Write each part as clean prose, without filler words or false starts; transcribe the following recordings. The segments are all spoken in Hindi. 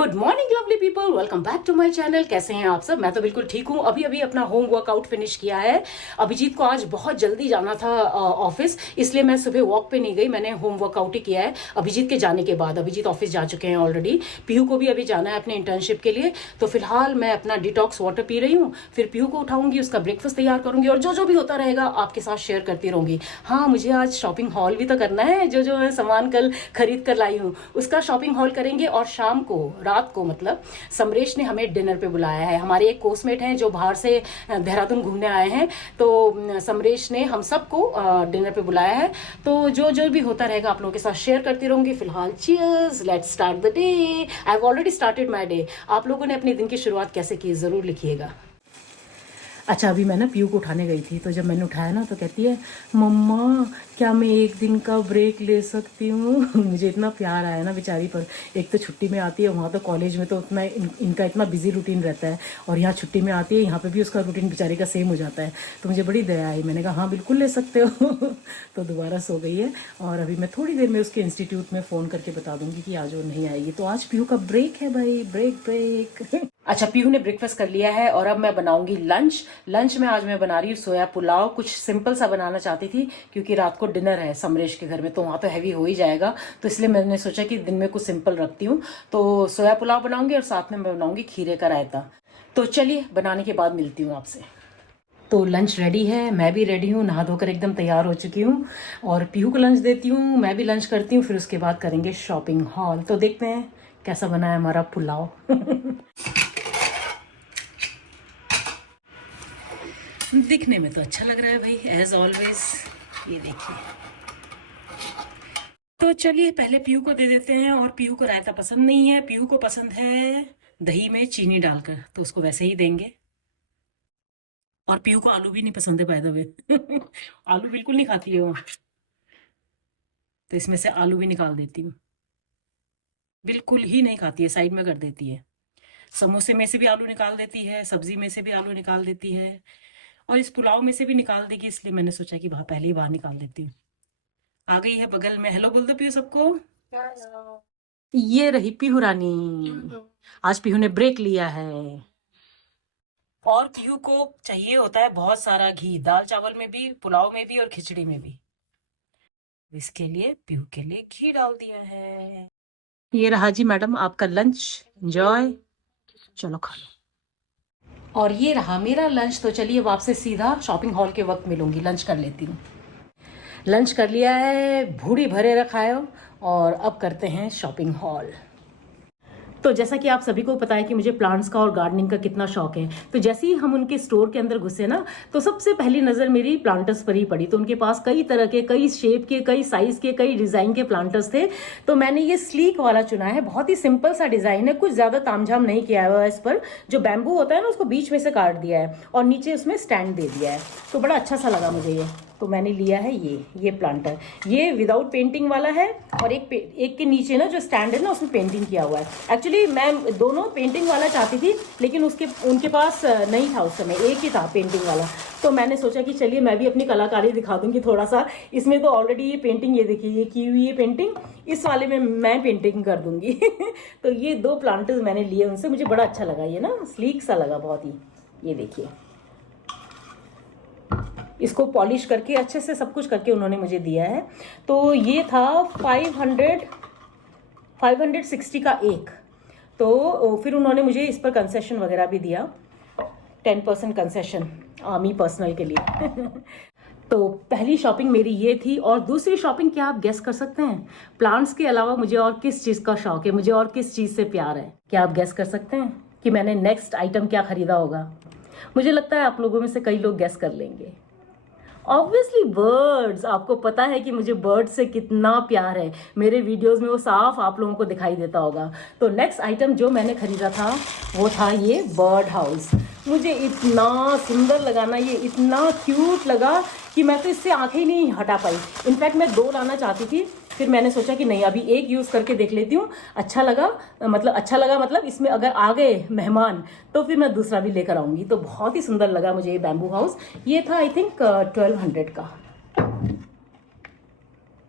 Good morning lovely people, welcome back to my channel. कैसे हैं आप सब? मैं तो बिल्कुल ठीक हूँ। अभी अभी अपना होम वर्कआउट फिनिश किया है। अभिजीत को आज बहुत जल्दी जाना था ऑफिस, इसलिए मैं सुबह वॉक पे नहीं गई, मैंने होम वर्कआउट ही किया है अभिजीत के जाने के बाद। अभिजीत ऑफिस जा चुके हैं ऑलरेडी। पीहू को भी अभी जाना है अपने इंटर्नशिप के लिए, तो फिलहाल मैं अपना डिटॉक्स वाटर पी रही हूँ। फिर पीहू को उठाऊंगी, उसका ब्रेकफास्ट तैयार करूंगी और जो जो भी होता रहेगा आपके साथ शेयर करती रहूंगी। हाँ, मुझे आज शॉपिंग हॉल भी तो करना है। जो मैं सामान कल खरीद कर लाई हूँ उसका शॉपिंग हॉल करेंगे। और शाम को, रात को मतलब, समरेश ने हमें डिनर पे बुलाया है। हमारे एक कोर्समेट हैं जो बाहर से देहरादून घूमने आए हैं, तो समरेश ने हम सबको डिनर पे बुलाया है। तो जो जो भी होता रहेगा आप लोगों के साथ शेयर करती रहूंगी। फिलहाल cheers, let's start the day. I have already started my day. आप लोगों ने अपने दिन की शुरुआत कैसे की जरूर लिखिएगा। अच्छा, अभी मैं ना पीयू को उठाने गई थी, तो जब मैंने उठाया ना तो कहती है, मम्मा क्या मैं एक दिन का ब्रेक ले सकती हूँ? मुझे इतना प्यार आया ना बेचारी पर। एक तो छुट्टी में आती है, वहाँ तो कॉलेज में तो उतना इनका इतना बिजी रूटीन रहता है, और यहाँ छुट्टी में आती है, यहाँ पे भी उसका रूटीन बेचारी का सेम हो जाता है। तो मुझे बड़ी दया आई, मैंने कहा हाँ बिल्कुल ले सकते हो। तो दोबारा सो गई है, और अभी मैं थोड़ी देर में उसके इंस्टीट्यूट में फ़ोन करके बता दूंगी कि आज वो नहीं आएगी। तो आज पीयू का ब्रेक है भाई, ब्रेक। अच्छा, पीहू ने ब्रेकफास्ट कर लिया है और अब मैं बनाऊंगी लंच में आज मैं बना रही हूँ सोया पुलाव। कुछ सिंपल सा बनाना चाहती थी क्योंकि रात को डिनर है समरेश के घर में, तो वहाँ तो हैवी हो ही जाएगा, तो इसलिए मैंने सोचा कि दिन में कुछ सिंपल रखती हूँ। तो सोया पुलाव बनाऊंगी और साथ में मैं बनाऊंगी खीरे का रायता। तो चलिए बनाने के बाद मिलती हूँ आपसे। तो लंच रेडी है, मैं भी रेडी हूँ, नहा धोकर एकदम तैयार हो चुकी हूँ, और पीहू को लंच देती हूँ, मैं भी लंच करती हूँ, फिर उसके बाद करेंगे शॉपिंग हॉल। तो देखते हैं कैसा बना है हमारा पुलाव। दिखने में तो अच्छा लग रहा है भाई, एज ऑलवेज। ये देखिए, तो चलिए पहले पीहू को दे देते हैं। और पीहू को रायता पसंद नहीं है, पीहू को पसंद है दही में चीनी डालकर, तो उसको वैसे ही देंगे। और पीहू को आलू भी नहीं पसंद है बाय द वे। आलू बिल्कुल नहीं खाती है वो, तो इसमें से आलू भी निकाल देती हूँ। बिल्कुल ही नहीं खाती है, साइड में कर देती है। समोसे में से भी आलू निकाल देती है, सब्जी में से भी आलू निकाल देती है, और इस पुलाव में से भी निकाल देगी, इसलिए मैंने सोचा कि वहां पहले ही बाहर निकाल देती हूँ। आ गई है बगल में, हेलो बोल दो पीहू सबको। ये रही पीहू रानी। आज पीहू ने ब्रेक लिया है। और पीहू को चाहिए होता है बहुत सारा घी, दाल चावल में भी, पुलाव में भी और खिचड़ी में भी। इसके लिए पीहू के लिए घी डाल दिया है। ये रहा जी मैडम आपका लंच, एंजॉय, चलो खा लो। और ये रहा मेरा लंच। तो चलिए अब आपसे सीधा शॉपिंग हॉल के वक्त मिलूंगी, लंच कर लेती हूँ। लंच कर लिया है, भूरी भरे रखा है, और अब करते हैं शॉपिंग हॉल। तो जैसा कि आप सभी को पता है कि मुझे प्लांट्स का और गार्डनिंग का कितना शौक है, तो जैसे ही हम उनके स्टोर के अंदर घुसे ना, तो सबसे पहली नज़र मेरी प्लांटर्स पर ही पड़ी। तो उनके पास कई तरह के, कई शेप के, कई साइज के, कई डिज़ाइन के प्लांटर्स थे। तो मैंने ये स्लीक वाला चुना है। बहुत ही सिंपल सा डिज़ाइन है, कुछ ज़्यादा तामझाम नहीं किया हुआ है इस पर। जो बैम्बू होता है ना, उसको बीच में से काट दिया है और नीचे उसमें स्टैंड दे दिया है, तो बड़ा अच्छा सा लगा मुझे ये। तो मैंने लिया है ये प्लांटर। ये विदाउट पेंटिंग वाला है, और एक के नीचे ना जो स्टैंड है ना, उसमें पेंटिंग किया हुआ है। एक्चुअली मैं दोनों पेंटिंग वाला चाहती थी, लेकिन उनके पास नहीं था उस समय, एक ही था पेंटिंग वाला। तो मैंने सोचा कि चलिए मैं भी अपनी कलाकारी दिखा दूंगी थोड़ा सा। इसमें तो ऑलरेडी ये पेंटिंग, ये देखिए ये की हुई है पेंटिंग, इस वाले में मैं पेंटिंग कर दूंगी। तो ये दो प्लांटर्स मैंने लिए उनसे, मुझे बड़ा अच्छा लगा ये ना, स्लीक सा लगा बहुत ही। ये देखिए, इसको पॉलिश करके अच्छे से सब कुछ करके उन्होंने मुझे दिया है। तो ये था 560 का एक। तो फिर उन्होंने मुझे इस पर कंसेशन वगैरह भी दिया, 10% कंसेशन आर्मी पर्सनल के लिए। तो पहली शॉपिंग मेरी ये थी। और दूसरी शॉपिंग क्या आप गेस कर सकते हैं? प्लांट्स के अलावा मुझे और किस चीज़ का शौक है, मुझे और किस चीज़ से प्यार है? क्या आप गेस कर सकते हैं कि मैंने नेक्स्ट आइटम क्या खरीदा होगा? मुझे लगता है आप लोगों में से कई लोग गेस कर लेंगे। Obviously birds. आपको पता है कि मुझे बर्ड्स से कितना प्यार है, मेरे वीडियोस में वो साफ आप लोगों को दिखाई देता होगा। तो नेक्स्ट आइटम जो मैंने खरीदा था वो था ये बर्ड हाउस। मुझे इतना सुंदर लगा ना, ये इतना क्यूट लगा कि मैं तो इससे आंखें ही नहीं हटा पाई। इनफैक्ट मैं दो लाना चाहती थी, फिर मैंने सोचा कि नहीं, अभी एक यूज़ करके देख लेती हूँ। अच्छा लगा मतलब इसमें अगर आ गए मेहमान तो फिर मैं दूसरा भी लेकर आऊँगी। तो बहुत ही सुंदर लगा मुझे ये बैम्बू हाउस। ये था आई थिंक 1200 का।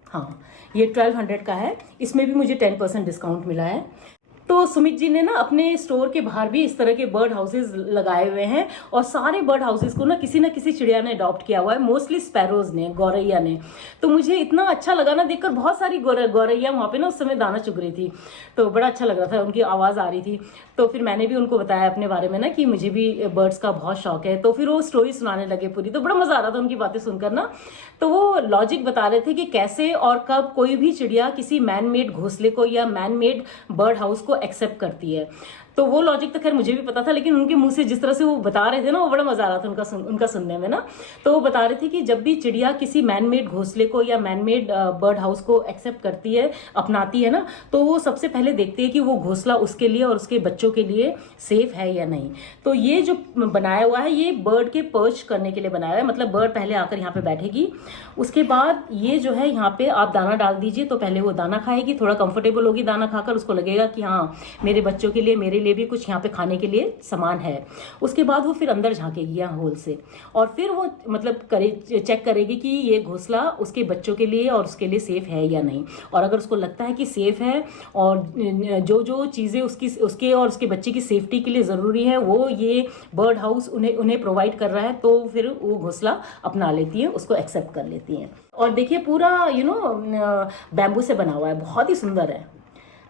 हाँ, ये 1200 का है। इसमें भी मुझे 10% डिस्काउंट मिला है। तो सुमित जी ने ना अपने स्टोर के बाहर भी इस तरह के बर्ड हाउसेज लगाए हुए हैं, और सारे बर्ड हाउसेज को ना किसी चिड़िया ने अडॉप्ट किया हुआ है, मोस्टली स्पैरोज ने, गौरैया ने। तो मुझे इतना अच्छा लगा ना देखकर, बहुत सारी गौरैया वहाँ पे ना उस समय दाना चुग रही थी, तो बड़ा अच्छा लग रहा था, उनकी आवाज़ आ रही थी। तो फिर मैंने भी उनको बताया अपने बारे में ना कि मुझे भी बर्ड्स का बहुत शौक है, तो फिर वो स्टोरी सुनाने लगे पूरी, तो बड़ा मज़ा आ रहा था उनकी बातें सुनकर ना। तो वो लॉजिक बता रहे थे कि कैसे और कब कोई भी चिड़िया किसी मैन मेड घोंसले को या मैन मेड बर्ड हाउस को एक्सेप्ट करती है। तो वो लॉजिक तो खैर मुझे भी पता था, लेकिन उनके मुंह से जिस तरह से वो बता रहे थे ना, वो बड़ा मजा आ रहा था उनका सुनने में ना। तो वो बता रहे थे कि जब भी चिड़िया किसी मैन मेड घोंसले को या मैन मेड बर्ड हाउस को एक्सेप्ट करती है, अपनाती है ना, तो वो सबसे पहले देखती है कि वो घोंसला उसके लिए और उसके बच्चों के लिए सेफ है या नहीं। तो ये जो बनाया हुआ है, ये बर्ड के पर्च करने के लिए बनाया है, मतलब बर्ड पहले आकर यहाँ पे बैठेगी, उसके बाद ये जो है यहाँ पे आप दाना डाल दीजिए, तो पहले वो दाना खाएगी, थोड़ा कंफर्टेबल होगी दाना खाकर, उसको लगेगा कि हाँ मेरे बच्चों के लिए, मेरे लिए भी कुछ यहाँ पे खाने के लिए सामान है। उसके बाद वो फिर अंदर झांकेगी यहाँ होल से, और फिर वो मतलब चेक करेगी कि ये घोंसला उसके बच्चों के लिए और उसके लिए सेफ है या नहीं। और अगर उसको लगता है कि सेफ है और जो जो चीज़ें उसके और उसके बच्चे की सेफ्टी के लिए ज़रूरी है वो ये बर्ड हाउस उन्हें प्रोवाइड कर रहा है, तो फिर वो घोंसला अपना लेती है, उसको एक्सेप्ट कर लेती हैं। और देखिए पूरा बैम्बू से बना हुआ है, बहुत ही सुंदर है।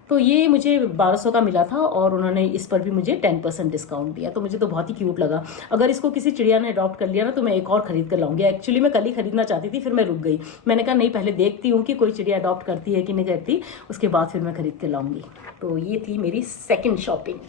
तो ये मुझे 1200 का मिला था, और उन्होंने इस पर भी मुझे 10% डिस्काउंट दिया, तो मुझे तो बहुत ही क्यूट लगा। अगर इसको किसी चिड़िया ने अडॉप्ट कर लिया ना, तो मैं एक और खरीद कर लाऊंगी। एक्चुअली मैं कल ही खरीदना चाहती थी, फिर मैं रुक गई। मैंने कहा नहीं, पहले देखती हूँ कि कोई चिड़िया अडॉप्ट करती है कि नहीं करती, उसके बाद फिर मैं खरीद कर लाऊंगी। तो ये थी मेरी सेकेंड शॉपिंग।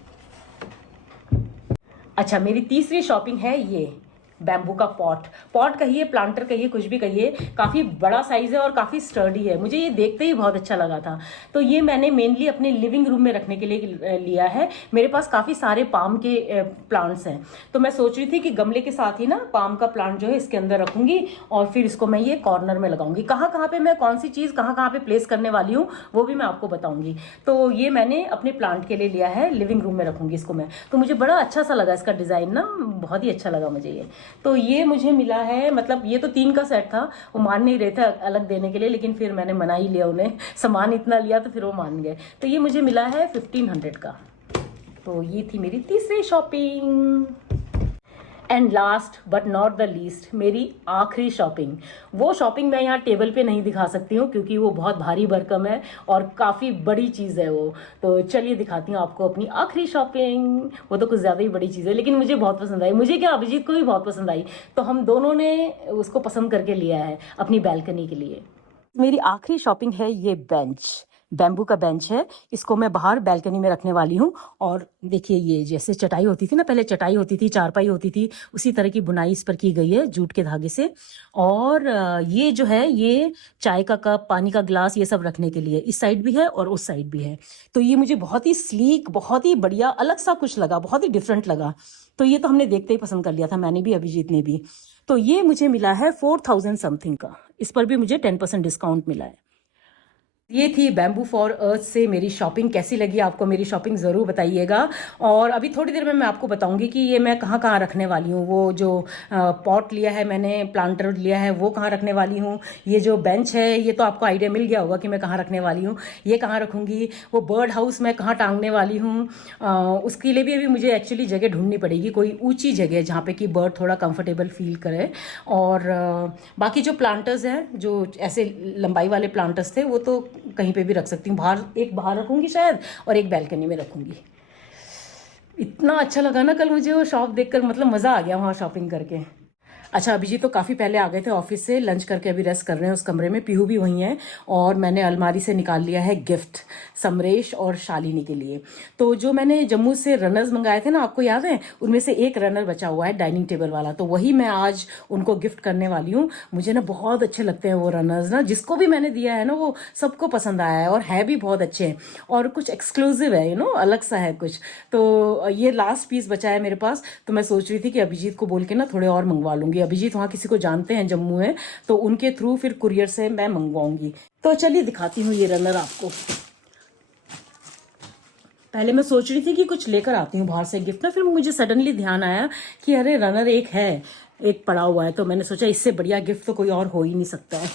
अच्छा, मेरी तीसरी शॉपिंग है ये बैम्बू का पॉट कहिए, प्लांटर कहिए, कुछ भी कहिए, काफ़ी बड़ा साइज़ है और काफ़ी स्टर्डी है। मुझे ये देखते ही बहुत अच्छा लगा था। तो ये मैंने मेनली अपने लिविंग रूम में रखने के लिए लिया है। मेरे पास काफ़ी सारे पाम के प्लांट्स हैं, तो मैं सोच रही थी कि गमले के साथ ही ना पाम का प्लांट जो है इसके अंदर रखूंगी, और फिर इसको मैं ये कॉर्नर में लगाऊंगी। कहाँ कहाँ पे मैं कौन सी चीज़ कहाँ कहाँ पे प्लेस करने वाली हूँ वो भी मैं आपको बताऊंगी। तो ये मैंने अपने प्लांट के लिए लिया है, लिविंग रूम में रखूंगी इसको मैं। तो मुझे बड़ा अच्छा सा लगा इसका डिज़ाइन ना, बहुत ही अच्छा लगा मुझे ये। तो ये मुझे मिला है, मतलब ये तो 3 का सेट था, वो मान नहीं रहे थे अलग देने के लिए, लेकिन फिर मैंने मना ही लिया उन्हें, सामान इतना लिया तो फिर वो मान गए। तो ये मुझे मिला है 1500 का। तो ये थी मेरी तीसरी shopping. And last but not the least, मेरी आखिरी शॉपिंग। वो शॉपिंग मैं यहाँ टेबल पे नहीं दिखा सकती हूँ क्योंकि वो बहुत भारी भरकम है और काफ़ी बड़ी चीज़ है वो। तो चलिए दिखाती हूँ आपको अपनी आखिरी शॉपिंग। वो तो कुछ ज़्यादा ही बड़ी चीज़ है, लेकिन मुझे बहुत पसंद आई। मुझे क्या, अभिजीत को भी बहुत पसंद आई, तो हम दोनों ने उसको पसंद करके लिया है अपनी बैल्कनी के लिए। मेरी आखिरी शॉपिंग है ये बेंच, बैम्बू का बेंच है। इसको मैं बाहर बैल्कनी में रखने वाली हूँ। और देखिए, ये जैसे चटाई होती थी ना, पहले चटाई होती थी, चारपाई होती थी, उसी तरह की बुनाई इस पर की गई है जूट के धागे से। और ये जो है, ये चाय का कप, पानी का ग्लास, ये सब रखने के लिए इस साइड भी है और उस साइड भी है। तो ये मुझे बहुत ही स्लीक, बहुत ही बढ़िया, अलग सा कुछ लगा, बहुत ही डिफरेंट लगा। तो ये तो हमने देखते ही पसंद कर लिया था, मैंने भी, अभिजीत ने भी। तो ये मुझे मिला है 4000 समथिंग का। इस पर भी मुझे 10% डिस्काउंट मिला है। ये थी बैम्बू फॉर अर्थ से मेरी शॉपिंग। कैसी लगी आपको मेरी शॉपिंग, ज़रूर बताइएगा। और अभी थोड़ी देर में मैं आपको बताऊंगी कि ये मैं कहाँ कहाँ रखने वाली हूँ। वो जो पॉट लिया है मैंने, प्लांटर लिया है, वो कहाँ रखने वाली हूँ। ये जो बेंच है, ये तो आपको आइडिया मिल गया होगा कि मैं कहाँ रखने वाली हूँ, ये कहाँ रखूँगी। वो बर्ड हाउस मैं कहाँ टांगने वाली हूँ, उसके लिए भी अभी मुझे एक्चुअली जगह ढूंढनी पड़ेगी, कोई ऊँची जगह जहाँ पे कि बर्ड थोड़ा कंफर्टेबल फील करे। और बाकी जो प्लांटर्स हैं, जो ऐसे लंबाई वाले प्लांटर्स थे, वो तो कहीं पे भी रख सकती हूँ। एक बाहर रखूँगी शायद, और एक बैल्कनी में रखूँगी। इतना अच्छा लगा ना कल मुझे वो शॉप देखकर, मतलब मज़ा आ गया वहाँ शॉपिंग करके। अच्छा, अभिजीत तो काफ़ी पहले आ गए थे ऑफिस से, लंच करके अभी रेस्ट कर रहे हैं उस कमरे में। पीहू भी वहीं है, और मैंने अलमारी से निकाल लिया है गिफ्ट समरेश और शालिनी के लिए। तो जो मैंने जम्मू से रनर्स मंगाए थे ना, आपको याद है, उनमें से एक रनर बचा हुआ है डाइनिंग टेबल वाला, तो वही मैं आज उनको गिफ्ट करने वाली हूँ। मुझे ना बहुत अच्छे लगते हैं वो रनर्स ना, जिसको भी मैंने दिया है ना वो सबको पसंद आया है, और है भी बहुत अच्छे हैं, और कुछ एक्सक्लूसिव है, अलग सा है कुछ। तो ये लास्ट पीस बचा है मेरे पास, तो मैं सोच रही थी कि अभिजीत को बोल के ना थोड़े और मंगवा लूंगी। अभिजीत वहाँ किसी को जानते हैं जम्मू है, तो उनके थ्रू फिर कुरियर से मैं मंगवाऊंगी। तो चलिए दिखाती हूँ ये रनर आपको। पहले मैं सोच रही थी कि कुछ लेकर आती हूँ बाहर से गिफ्ट ना, फिर मुझे सडनली ध्यान आया कि अरे रनर एक है, एक पड़ा हुआ है, तो मैंने सोचा इससे बढ़िया गिफ्ट तो कोई और हो ही नहीं सकता है।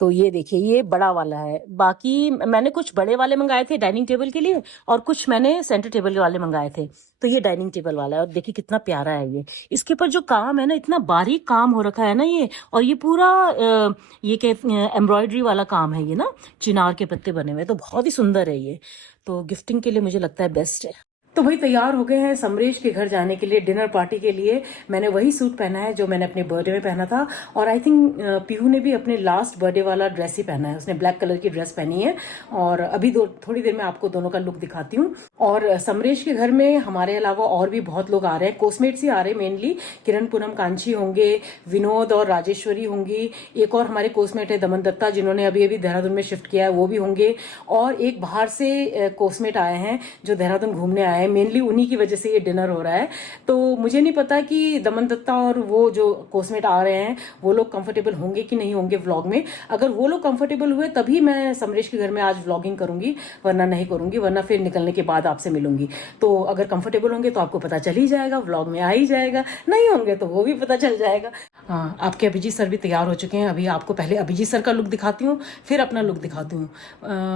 तो ये देखिए ये बड़ा वाला है, बाकी मैंने कुछ बड़े वाले मंगाए थे डाइनिंग टेबल के लिए और कुछ मैंने सेंटर टेबल वाले मंगाए थे। तो ये डाइनिंग टेबल वाला है और देखिए कितना प्यारा है ये। इसके ऊपर जो काम है ना, इतना बारीक काम हो रखा है ना ये, और ये पूरा ये के एम्ब्रॉयडरी वाला काम है ये ना, चिनार के पत्ते बने हुए, तो बहुत ही सुंदर है ये। तो गिफ्टिंग के लिए मुझे लगता है बेस्ट है। तो भाई तैयार हो गए हैं समरेश के घर जाने के लिए, डिनर पार्टी के लिए। मैंने वही सूट पहना है जो मैंने अपने बर्थडे में पहना था, और आई थिंक पीहू ने भी अपने लास्ट बर्थडे वाला ड्रेस ही पहना है, उसने ब्लैक कलर की ड्रेस पहनी है। और अभी थोड़ी देर में आपको दोनों का लुक दिखाती हूँ। और समरेश के घर में हमारे अलावा और भी बहुत लोग आ रहे हैं, कोस्मेट्स ही आ रहे हैं मेनली। किरण पूनम कांची होंगे, विनोद और राजेश्वरी होंगी, एक और हमारे कोस्मेट है दमन दत्ता जिन्होंने अभी अभी देहरादून में शिफ्ट किया है, वो भी होंगे, और एक बाहर से कोस्मेट आए हैं जो देहरादून घूमने आए हैं। मेनली उन्हीं की वजह से ये डिनर हो रहा है। तो मुझे नहीं पता कि दमन दत्ता और वो जो कोस्मेट आ रहे हैं वो लोग कंफर्टेबल होंगे कि नहीं होंगे व्लॉग में। अगर वो लोग कंफर्टेबल हुए तभी मैं समरेश के घर में आज व्लॉगिंग करूंगी, वरना नहीं करूंगी, वरना फिर निकलने के बाद आपसे मिलूंगी। तो अगर कंफर्टेबल होंगे तो आपको पता चल ही जाएगा, व्लॉग में आ ही जाएगा, नहीं होंगे तो वो भी पता चल जाएगा। हाँ, आपके अभिजीत सर भी तैयार हो चुके हैं। अभी आपको पहले अभिजीत सर का लुक दिखाती हूँ, फिर अपना लुक दिखाती हूँ।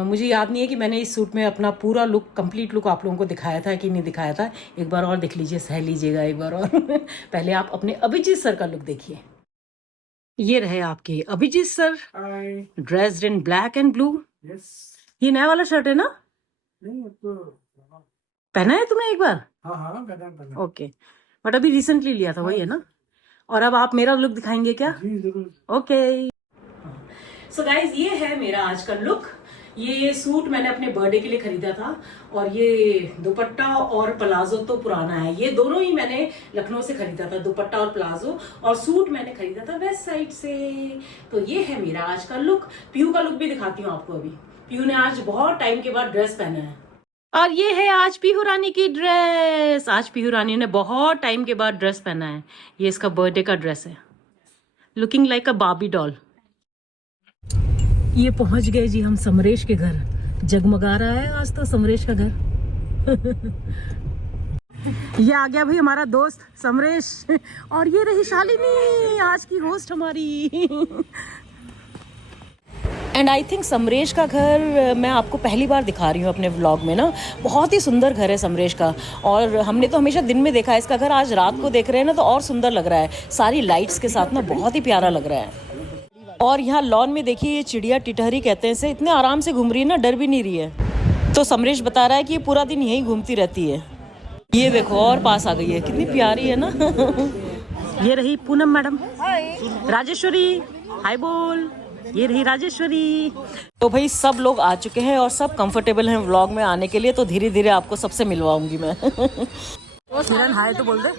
मुझे याद नहीं है कि मैंने इस सूट में अपना पूरा लुक, कंप्लीट लुक आप लोगों को दिखाया था कि नहीं दिखाया था। एक बार और देख लीजिए, सह लीजिएगा एक बार और। पहले आप अपने अभिजीत सर का लुक देखिए। ये रहे आपके Abhijeet sir, dressed in black and blue. ये नया वाला शर्ट है ना? नहीं, तो पहना है तुमने एक बार? हाँ पहना। ओके, बट अभी रिसेंटली लिया था, वही है ना? और अब आप मेरा लुक दिखाएंगे क्या? जी जरूर। ओके। सो गाइज, ये है मेरा आज का लुक। ये सूट मैंने अपने बर्थडे के लिए खरीदा था, और ये दुपट्टा और प्लाजो तो पुराना है। ये दोनों ही मैंने लखनऊ से खरीदा था, दुपट्टा और प्लाजो, और सूट मैंने खरीदा था वेस्ट साइड से। तो ये है मेरा आज का लुक। पीयू का लुक भी दिखाती हूँ आपको। अभी पीयू ने आज बहुत टाइम के बाद ड्रेस पहना है, और ये है आज पीहू रानी की ड्रेस। आज पीहू रानी ने बहुत टाइम के बाद ड्रेस पहना है। ये इसका बर्थडे का ड्रेस है, लुकिंग लाइक अ बार्बी डॉल। ये पहुंच गए जी हम समरेश के घर। जगमगा रहा है आज तो समरेश का घर। ये आ गया भाई हमारा दोस्त समरेश, और ये रही शालिनी आज की होस्ट हमारी। एंड आई थिंक समरेश का घर मैं आपको पहली बार दिखा रही हूँ अपने व्लॉग में ना। बहुत ही सुंदर घर है समरेश का, और हमने तो हमेशा दिन में देखा है इसका घर, आज रात को देख रहे हैं ना तो और सुंदर लग रहा है, सारी लाइट्स के साथ ना, बहुत ही प्यारा लग रहा है। और यहाँ लॉन में देखिए ये चिड़िया टिटहरी कहते हैं इसे, इतने आराम से घूम रही है ना, डर भी नहीं रही है। तो समरेश बता रहा है कि ये पूरा दिन यहीं घूमती रहती है। ये देखो और पास आ गई है, कितनी प्यारी है ना। ये रही पूनम मैडम, राजेश्वरी हाय बोल, ये रही राजेश्वरी। तो भाई सब लोग आ चुके हैं और सब कंफर्टेबल हैं व्लॉग में आने के लिए, तो धीरे धीरे आपको सबसे मिलवाऊंगी मैं। किरण हाय तो बोल दे।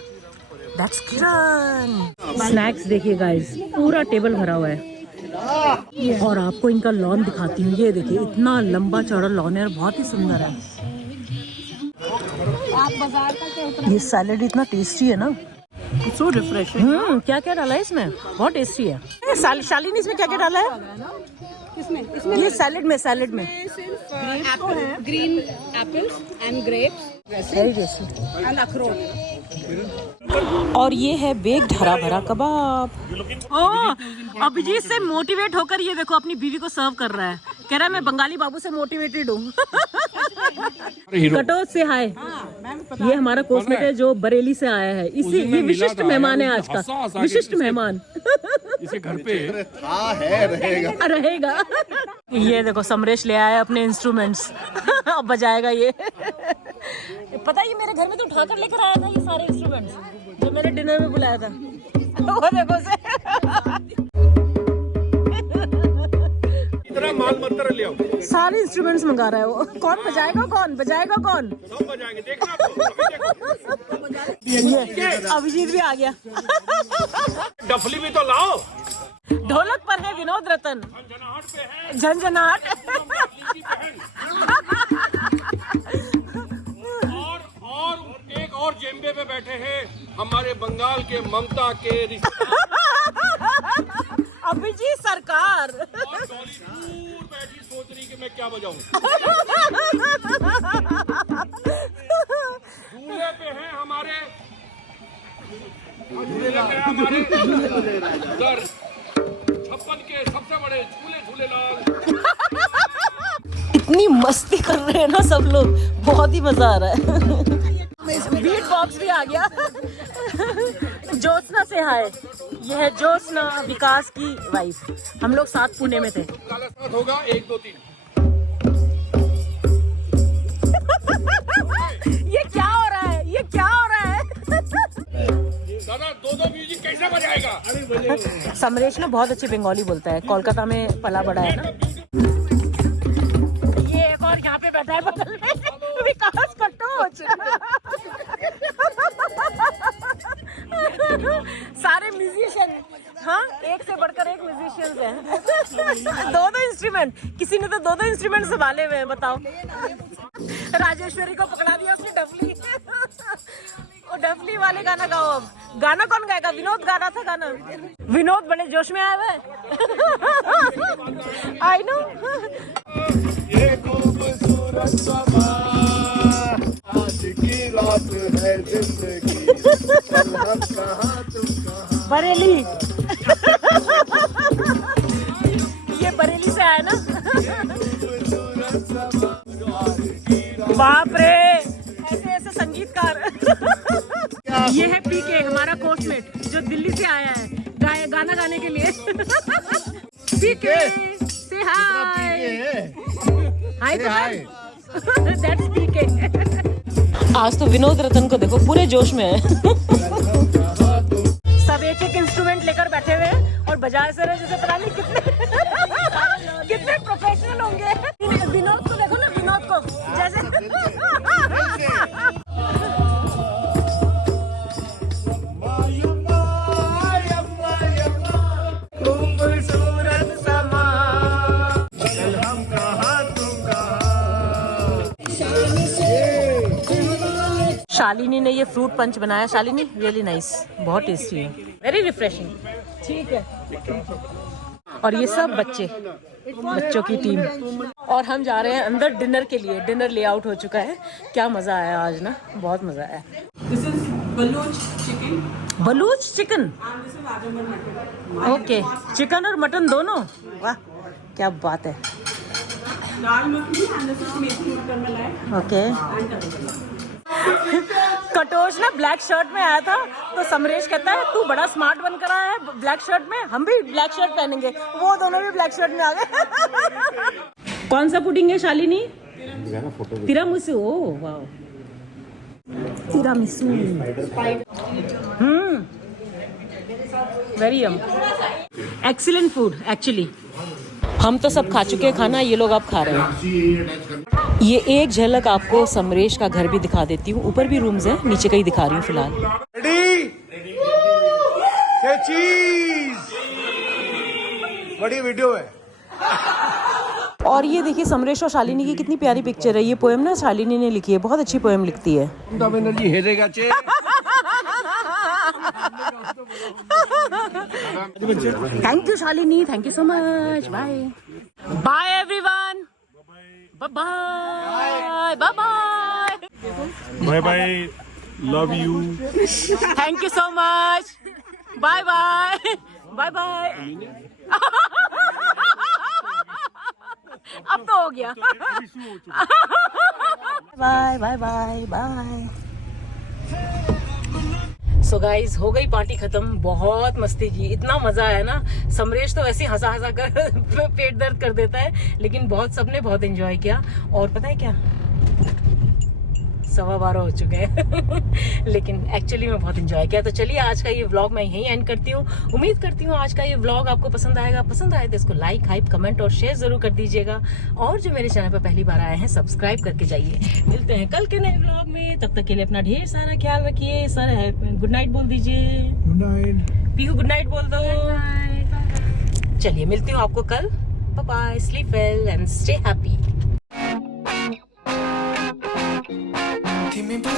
दैट्स किरण। स्नैक्स देखिए गाइस, पूरा टेबल भरा हुआ है। और आपको इनका लॉन दिखाती हूँ। ये देखिए इतना लंबा चौड़ा लॉन है और बहुत ही सुंदर है। ये सैलेड इतना टेस्टी है ना, सो रिफ्रेशिंग। क्या क्या डाला है इसमें, बहुत टेस्टी है। शालिनी इसमें क्या क्या डाला है? इसमें ये सैलेड में green apples and grapes very tasty, and अखरोट। और ये है बेक्ड हरा भरा कबाब। अभिजीत से मोटिवेट होकर ये देखो अपनी बीवी को सर्व कर रहा है, कह रहा है मैं बंगाली बाबू से मोटिवेटेड हूँ। कटो से हाय। ये हमारा कोस्मेट है जो बरेली से आया है, इसी ये विशिष्ट मेहमान है आज का, विशिष्ट मेहमान। इसे घर पे रहेगा। ये देखो समरेश ले आया अपने इंस्ट्रूमेंट्स। अब बजाएगा ये। पता है ये मेरे घर में तो उठाकर लेकर आया था ये सारे इंस्ट्रूमेंट्स जो मैंने डिनर में बुलाया था। वो देखो से। इतना माल मतर ले आओ। सारे इंस्ट्रूमेंट्स मंगा रहा है वो। कौन बजाएगा, कौन बजाएगा, कौन? सब बजाएंगे, देखना आप। अभिजीत भी आ गया। डफली भी तो लाओ। ढोलक पर है विनोद रतन, झंझनाहट पे है झंझनाहट। और एक और जेम्बे पे बैठे हैं हमारे बंगाल के ममता के रिश्तेदार अभिजीत सरकार। और डॉली दूर बैठी सोच रही कि मैं क्या बजाऊं। दूल्हे पे हैं हमारे उधर बचपन के सबसे बड़े झूले झूलेलाल। इतनी मस्ती कर रहे हैं ना सब लोग, बहुत ही मजा आ रहा है। बीट बॉक्स भी आ गया। ज्योत्सना से हाय, ये है ज्योत्सना, विकास की वाइफ। हम लोग साथ पुणे में थे। काला साथ होगा 1 2 3। ये क्या हो रहा है, ये क्या हो रहा है? दादा 2 म्यूजिक कैसे बजाएगा? समरेश ना बहुत अच्छी बंगाली बोलता है, कोलकाता में पला बड़ा है ना। ये एक और यहाँ पे बैठा है बगल में, विकास कटोच। सारे म्यूजिशियन, हाँ, एक से बढ़कर एक म्यूजिशियंस हैं। दो इंस्ट्रूमेंट, किसी ने तो दो इंस्ट्रूमेंट संभाले हुए हैं, बताओ। राजेश्वरी को पकड़ा दिया उसने डफली। और डफली वाले गाना गाओ अब। गाना कौन गाएगा? विनोद गा रहा था गाना। विनोद बड़े जोश में आए हुए। I know. ये खूबसूरत समा, आज की रात है जिंदगी, कल हम कहाँ तुम कहाँ। बरेली। ये बरेली से आया ना। खूबसूरत समा, आज की रात। बाप रे, ऐसे ऐसे संगीतकार। ये है पीके, हमारा कोर्समेट जो दिल्ली से आया है गाना गाने के लिए। पीके से हाय। हाय दैट्स पीके। आज तो विनोद रतन को देखो, पूरे जोश में है। सब एक एक इंस्ट्रूमेंट लेकर बैठे हुए हैं और बजा से रहे जैसे पता नहीं कितने प्रोफेशनल होंगे। विनोद को देखो ना, विनोद को जैसे। खूबसूरत समा, कल हम कहाँ तुम कहाँ। शालिनी ने ये फ्रूट पंच बनाया। शालिनी रियली नाइस, बहुत टेस्टी है, वेरी रिफ्रेशिंग। ठीक है। और ये सब बच्चों की टीम। और हम जा रहे हैं अंदर डिनर के लिए। डिनर ले आउट हो चुका है। क्या मजा आया आज ना, बहुत मजा आया। This is Baluch chicken Baloch chicken, and this is Ajambar mutton. Okay. Chicken और मटन दोनों, वाह क्या बात है। Dal makhani and this is methi mutton malai okay. and kaddu. Katoch ना ब्लैक शर्ट में आया था तो समरेश कहता है तू बड़ा स्मार्ट बनकर आया है ब्लैक शर्ट में, हम भी ब्लैक शर्ट पहनेंगे। वो दोनों भी ब्लैक शर्ट में आ गए। कौन सा पुडिंग है शालिनी? तिरामिसू। ओ वाह, तिरामिसू। वेरी यम, एक्सीलेंट फूड एक्चुअली। हम तो सब खा चुके हैं खाना, ये लोग आप खा रहे हैं। ये एक झलक आपको समरेश का घर भी दिखा देती हूँ। ऊपर भी रूम्स हैं, नीचे का ही दिखा रही हूँ फिलहाल। रेडी? ये चीज बड़ी वीडियो है। और ये देखिए समरेश और शालिनी की कितनी प्यारी पिक्चर है। ये पोएम ना शालिनी ने लिखी है, बहुत अच्छी पोएम लिखती है। एनर्जी हेरेगा चे। Thank you Shalini, thank you so much. Bye bye everyone, bye bye bye bye bye bye, love you, thank you so much, bye bye bye bye. अब तो हो गया। Bye bye bye bye. So guys हो गई पार्टी खत्म, बहुत मस्ती की, इतना मजा आया ना। समरेश तो वैसे हंसा हंसा कर पेट दर्द कर देता है, लेकिन बहुत सबने बहुत एंजॉय किया। और पता है क्या, 12:15 हो चुके हैं। लेकिन एक्चुअली मैं बहुत एंजॉय किया। तो चलिए आज का ये व्लॉग मैं यहीं एंड करती हूँ। उम्मीद करती हूँ आज का ये व्लॉग आपको पसंद आएगा। पसंद आए तो इसको लाइक, हाइप, कमेंट और शेयर जरूर कर दीजिएगा। और जो मेरे चैनल पर पहली बार आए हैं सब्सक्राइब करके जाइए। मिलते हैं कल के नए व्लॉग में, तब तक के लिए अपना ढेर सारा ख्याल रखिए। सर गुड नाइट बोल दीजिए। Good night. Pihu good night बोल दो। चलिए मिलती हूँ आपको कल। Bye bye, sleep well and stay happy. Dime por